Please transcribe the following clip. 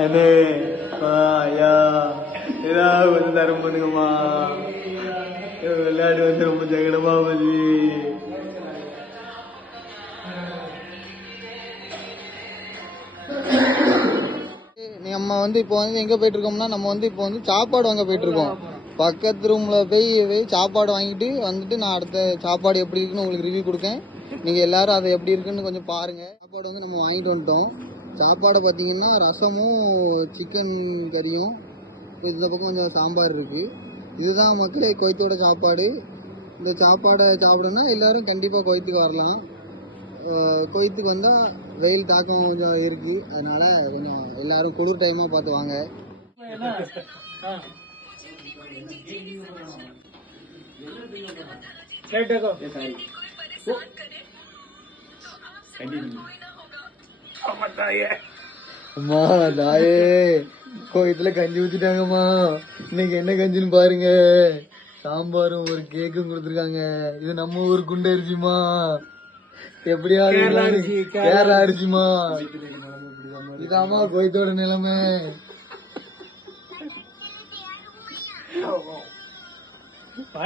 அண்ணே ஐயா ஏதாவது கொஞ்சம் தரம் பண்ணுங்கம்மா விளையாட்டு வந்து ரொம்ப சங்கடமா போச்சு நம்ம வந்து இப்போ வந்து எங்க போயிட்டு இருக்கோம்னா நம்ம வந்து இப்போ வந்து சாப்பாடு வாங்க போயிட்டு இருக்கோம். பக்கத்து ரூமில் போய் போய் சாப்பாடு வாங்கிட்டு வந்துட்டு நான் அடுத்த சாப்பாடு எப்படி இருக்குன்னு உங்களுக்கு ரிவ்யூ கொடுக்கேன். நீங்கள் எல்லோரும் அதை எப்படி இருக்குன்னு கொஞ்சம் பாருங்கள் சாப்பாடு வந்து நம்ம வாங்கிட்டு வந்துட்டோம். சாப்பாடை பார்த்தீங்கன்னா ரசமும் சிக்கன் கறியும் இந்த பக்கம் கொஞ்சம் சாம்பார் இருக்குது இதுதான் மக்களே கொய்த்தோட சாப்பாடு. இந்த சாப்பாடை சாப்பிடுன்னா எல்லோரும் கண்டிப்பாக கொய்த்துக்கு வரலாம். கொய்த்துக்கு வந்தால் வெயில் தாக்கம் கொஞ்சம் இருக்குது அதனால் கொஞ்சம் எல்லோரும் குளிர் டைமாக பார்த்து வாங்க. அம்மா தாயே கோயத்துல கஞ்சி ஊத்திட்டாங்கம்மா இன்னைக்கு என்ன கஞ்சின்னு பாருங்க. சாம்பாரும் ஒரு கேக்கும் கொடுத்துருக்காங்க. இது நம்ம ஊர் குண்டரிசிமா எப்படியாவது இருந்தாலும் கேரளா அரிசிமா இதாம்மா கோயத்தோட நிலைமை. Tá. Vai.